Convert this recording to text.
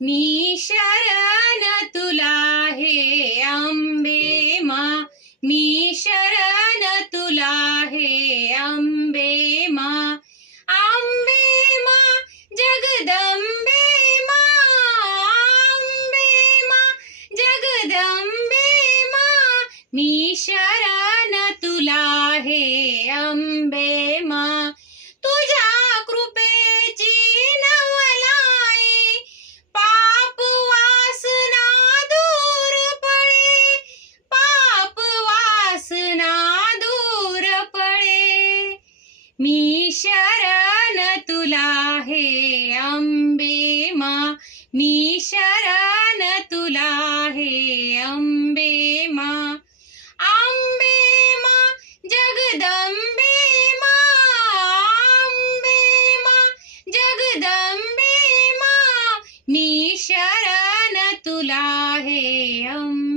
मी शरण तुला हे अंबे मा, मी शरण तुला हे अंबे मा, अंबे मा जगदंबे मा, अंबे मा जगदंबे मा, मी शरण तुला हे अंबे मा. तुझ्या कृपेची नवलाई, पाप वासना दूर पळे, पाप वासना दूर पळे. मी शरण तुला हे अंबे मा, मी शरण तुला हे अंबे मा, अंबे मा जगदंबे मा, अंबे मा जगदंबे मा, मी शरण तुला हे अंबे